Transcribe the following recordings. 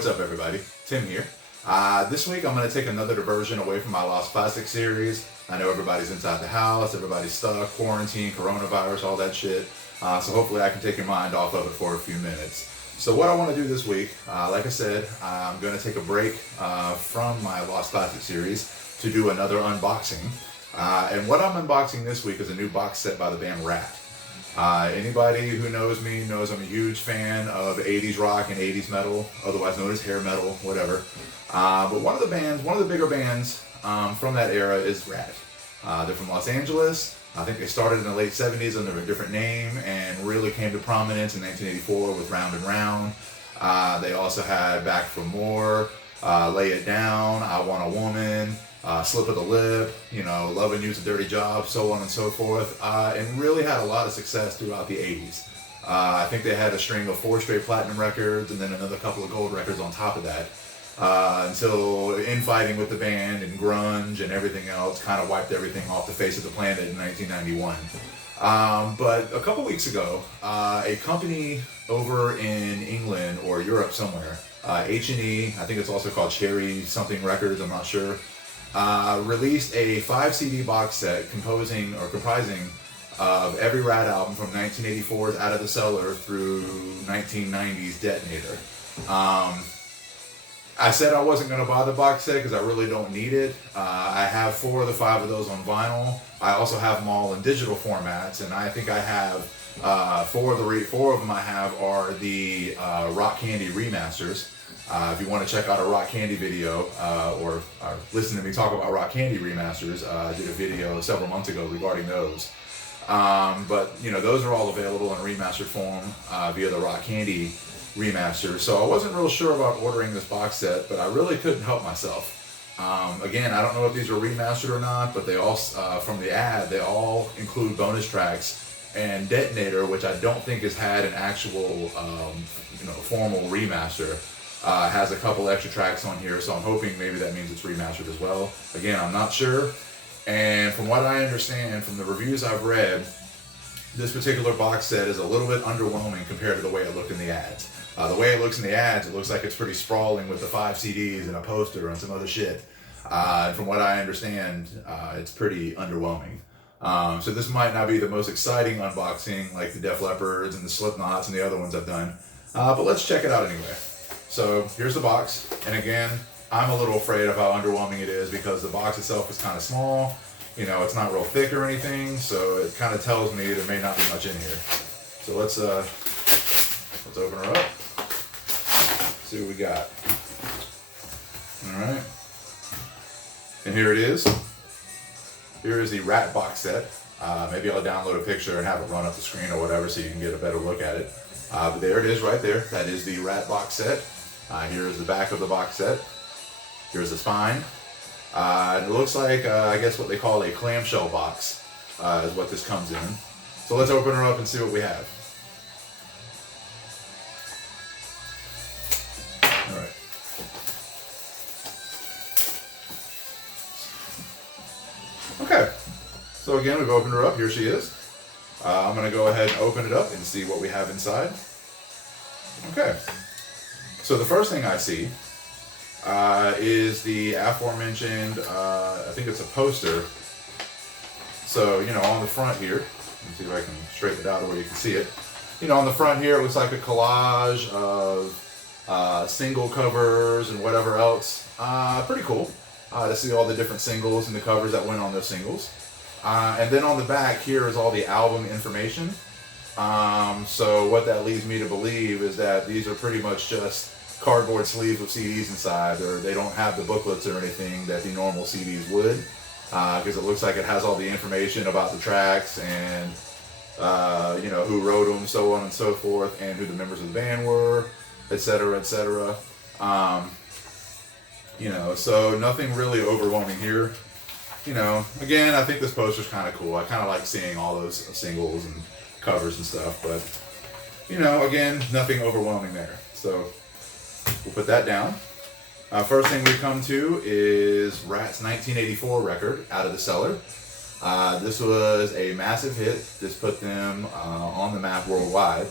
what's up everybody? Tim here. This week I'm going to take another diversion away from my Lost Classics series. I know everybody's inside the house, everybody's stuck, quarantine, coronavirus, all that shit. So hopefully I can take your mind off of it for a few minutes. So what I want to do this week, like I said, I'm going to take a break from my Lost Classics series to do another unboxing. And what I'm unboxing this week is a new box set by the band Ratt. Anybody who knows me knows I'm a huge fan of 80s rock and 80s metal, otherwise known as hair metal, whatever. But one of the bigger bands from that era is Ratt. They're from Los Angeles. I think they started in the late 70s under a different name and really came to prominence in 1984 with Round and Round. They also had Back for More, Lay It Down, I Want a Woman, Slip of the Lip, Loving You's a Dirty Job, so on and so forth, and really had a lot of success throughout the 80s. I think they had a string of 4 straight platinum records and then another couple of gold records on top of that, until infighting with the band and grunge and everything else kind of wiped everything off the face of the planet in 1991. But a couple weeks ago, a company over in England or Europe somewhere, H&E, I think it's also called Cherry something Records, I'm not sure, released a 5 CD box set comprising of every Ratt album from 1984's Out of the Cellar through 1990's Detonator. I said I wasn't going to buy the box set because I really don't need it. I have 4 of the 5 of those on vinyl. I also have them all in digital formats, and I think I have 4 of them I have are the Rock Candy remasters. If you want to check out a Rock Candy video or listen to me talk about Rock Candy remasters, I did a video several months ago regarding those. But those are all available in remastered form via the Rock Candy remaster. So I wasn't real sure about ordering this box set, but I really couldn't help myself. Again, I don't know if these are remastered or not, but they all, from the ad, they all include bonus tracks, and Detonator, which I don't think has had an actual, formal remaster, has a couple extra tracks on here, so I'm hoping maybe that means it's remastered as well. Again, I'm not sure, and from what I understand from the reviews I've read, this particular box set is a little bit underwhelming compared to the way it looked in the ads. The way it looks in the ads, it looks like it's pretty sprawling with the 5 CDs and a poster and some other shit. And from what I understand, it's pretty underwhelming. So this might not be the most exciting unboxing like the Def Leppards and the Slipknots and the other ones I've done. But let's check it out anyway. So here's the box. And again, I'm a little afraid of how underwhelming it is because the box itself is kind of small. It's not real thick or anything, so it kind of tells me there may not be much in here. So let's open her up. See what we got. All right. And here it is. Here is the Ratt box set. Maybe I'll download a picture and have it run up the screen or whatever so you can get a better look at it. But there it is right there. That is the Ratt box set. Here is the back of the box set. Here's the spine. It looks like, I guess what they call a clamshell box is what this comes in. So let's open her up and see what we have. Alright. Okay. So again, we've opened her up. Here she is. I'm going to go ahead and open it up and see what we have inside. Okay. So the first thing I see is the aforementioned, I think it's a poster. So, on the front here, let me see if I can straighten it out where you can see it. On the front here, it looks like a collage of single covers and whatever else. Pretty cool to see all the different singles and the covers that went on those singles. And then on the back here is all the album information. So what that leads me to believe is that these are pretty much just cardboard sleeves with CDs inside, or they don't have the booklets or anything that the normal CDs would, because it looks like it has all the information about the tracks and who wrote them, so on and so forth, and who the members of the band were, etc., etc. So nothing really overwhelming here. Again, I think this poster's kind of cool. I kind of like seeing all those singles and covers and stuff, but again, nothing overwhelming there. So we'll put that down. First thing we come to is Ratt's 1984 record, Out of the Cellar. This was a massive hit. This put them on the map worldwide.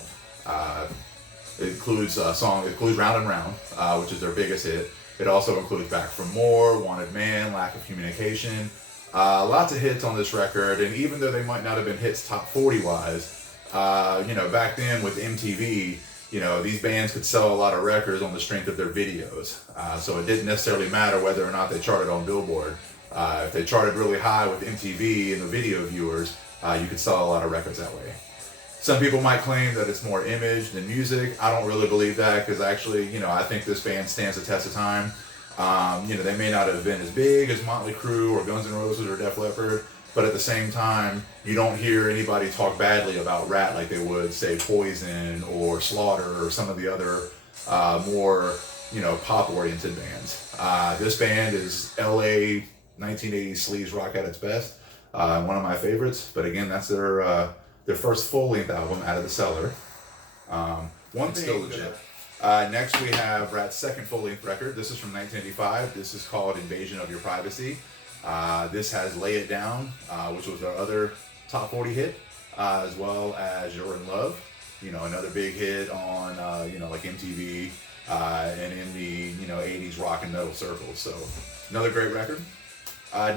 It includes it includes Round and Round, which is their biggest hit. It also includes Back for More, Wanted Man, Lack of Communication. Lots of hits on this record, and even though they might not have been hits top 40 wise, back then with MTV, these bands could sell a lot of records on the strength of their videos. So it didn't necessarily matter whether or not they charted on Billboard. If they charted really high with MTV and the video viewers, you could sell a lot of records that way. Some people might claim that it's more image than music. I don't really believe that, because actually, I think this band stands the test of time. They may not have been as big as Motley Crue or Guns N' Roses or Def Leppard, but at the same time, you don't hear anybody talk badly about Ratt like they would, say, Poison or Slaughter or some of the other more, pop-oriented bands. This band is LA 1980s sleaze rock at its best. One of my favorites, but again, that's their first full-length album out of the Cellar. One thing, still legit. Next, we have Ratt's second full-length record. This is from 1985. This is called Invasion of Your Privacy. This has Lay It Down, which was their other top 40 hit, as well as You're in Love, another big hit on, like MTV and in the, 80s rock and metal circles. So, another great record.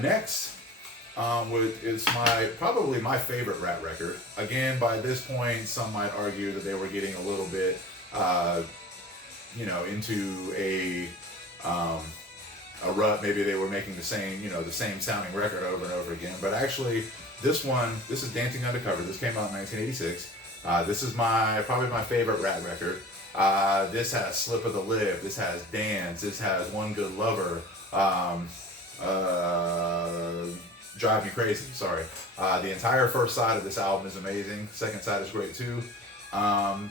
Next, is probably my favorite Ratt record. Again, by this point, some might argue that they were getting a little bit, into a rut. Maybe they were making the same sounding record over and over again. But actually, this is Dancing Undercover. This came out in 1986. This is probably my favorite Ratt record. This has Slip of the Lip. This has Dance. This has One Good Lover. Drive Me Crazy, sorry. The entire first side of this album is amazing. Second side is great too.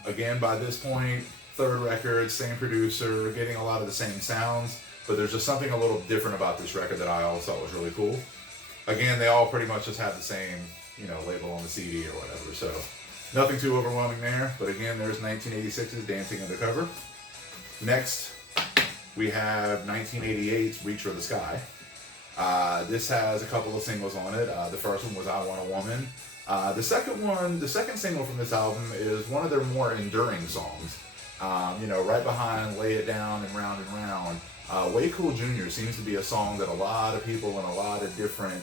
Again, by this point, third record, same producer, getting a lot of the same sounds, but there's just something a little different about this record that I always thought was really cool. Again, they all pretty much just have the same, label on the CD or whatever, so nothing too overwhelming there. But again, there's 1986's Dancing Undercover. Next, we have 1988's Reach for the Sky. This has a couple of singles on it. The first one was I Want a Woman. The second single from this album is one of their more enduring songs. Right behind Lay It Down and Round and Round. Way Cool Jr. seems to be a song that a lot of people in a lot of different,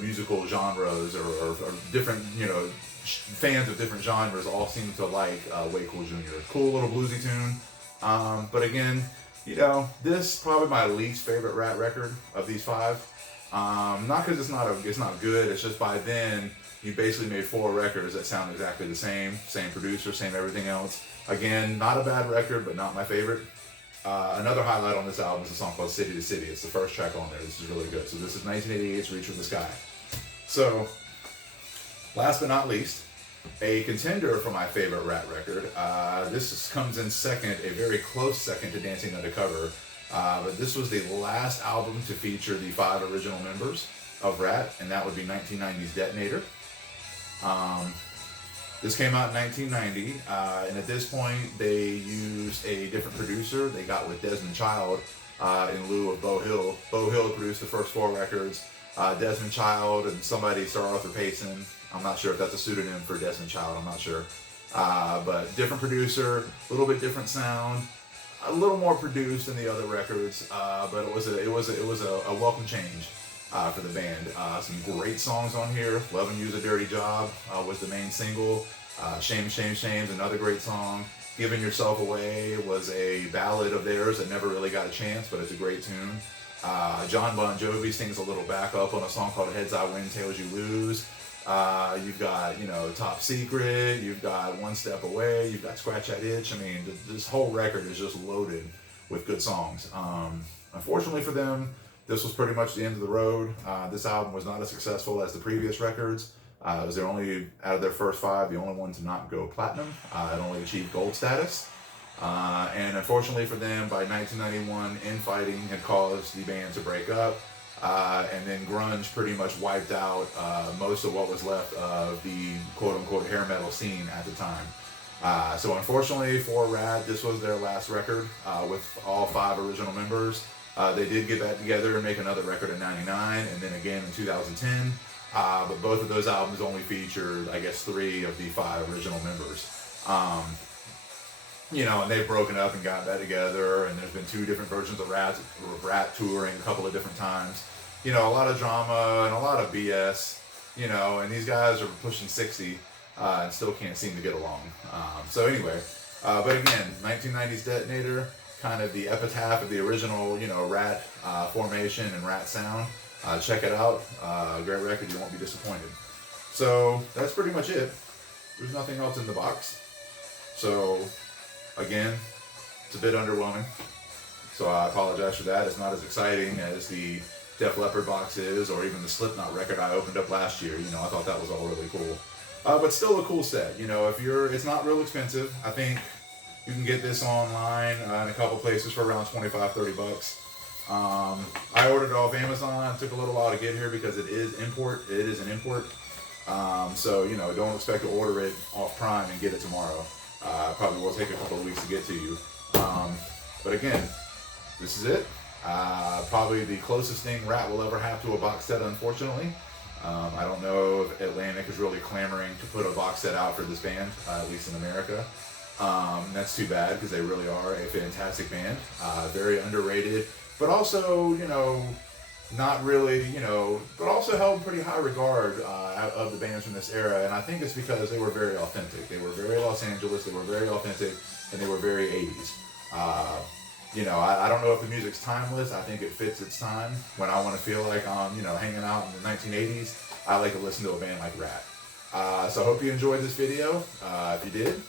musical genres or different, fans of different genres all seem to like Way Cool Jr. Cool little bluesy tune. But again, this is probably my least favorite Ratt record of these five. Not because it's not good. It's just by then you basically made 4 records that sound exactly the same producer, same everything else. Again, not a bad record, but not my favorite. Another highlight on this album is a song called City to City. It's the first track on there. This is really good. So this is 1988's Reach for the Sky. So, last but not least, a contender for my favorite Ratt record. This comes in second, a very close second to Dancing Undercover. But this was the last album to feature the 5 original members of Ratt, and that would be 1990's Detonator. This came out in 1990, and at this point they used a different producer. They got with Desmond Child in lieu of Beau Hill. Beau Hill produced the first 4 records. Desmond Child and somebody, Sir Arthur Payson. I'm not sure if that's a pseudonym for Desmond Child. I'm not sure. But different producer, a little bit different sound, a little more produced than the other records. But it was a welcome change for the band. Some great songs on here. Lovin' You's a Dirty Job was the main single. Shame, Shame, Shame's another great song. Giving Yourself Away was a ballad of theirs that never really got a chance, but it's a great tune. John Bon Jovi sings a little backup on a song called Heads I Win, Tails You Lose. You've got, Top Secret, you've got One Step Away, you've got Scratch That Itch. I mean, this whole record is just loaded with good songs. Unfortunately for them, this was pretty much the end of the road. This album was not as successful as the previous records. It was out of their first 5, the only one to not go platinum. It only achieved gold status. And unfortunately for them, by 1991, infighting had caused the band to break up. And then grunge pretty much wiped out most of what was left of the quote-unquote hair metal scene at the time. So unfortunately for Ratt, this was their last record with all 5 original members. They did get back together and make another record in '99 and then again in 2010. But both of those albums only featured, I guess, 3 of the 5 original members. you know, and they've broken up and gotten back together, and there's been 2 different versions of Ratt touring a couple of different times. You know, a lot of drama and a lot of BS, you know, and these guys are pushing 60 and still can't seem to get along. So anyway, but again, 1990s Detonator, kind of the epitaph of the original, you know, Ratt formation and Ratt sound. Check it out. Great record, you won't be disappointed. So that's pretty much it. There's nothing else in the box. So again, it's a bit underwhelming. So I apologize for that. It's not as exciting as the Def Leppard box is, or even the Slipknot record I opened up last year. You know, I thought that was all really cool. But still a cool set. You know, it's not real expensive. I think you can get this online in a couple places for around 25, 30 bucks. I ordered it off Amazon. It took a little while to get here because it is import. It is an import. So, you know, don't expect to order it off Prime and get it tomorrow. Probably will take a couple of weeks to get to you. But again, this is it. Probably the closest thing Ratt will ever have to a box set, unfortunately. I don't know if Atlantic is really clamoring to put a box set out for this band, at least in America. That's too bad because they really are a fantastic band. Very underrated, but also, you know, not really, you know, but also held in pretty high regard of the bands from this era. And I think it's because they were very authentic. They were very Los Angeles, they were very authentic, and they were very 80s. You know, I don't know if the music's timeless. I think it fits its time. When I want to feel like I'm, you know, hanging out in the 1980s, I like to listen to a band like Ratt. So I hope you enjoyed this video. If you did,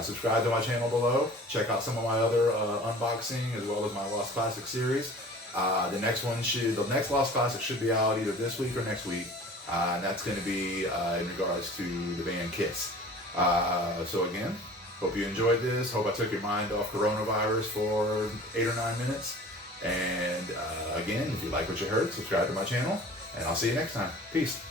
subscribe to my channel below. Check out some of my other unboxing as well as my Lost Classic series. The next Lost Classic should be out either this week or next week. And that's going to be in regards to the band Kiss. So again, hope you enjoyed this. Hope I took your mind off coronavirus for 8 or 9 minutes. And again, if you like what you heard, subscribe to my channel. And I'll see you next time. Peace.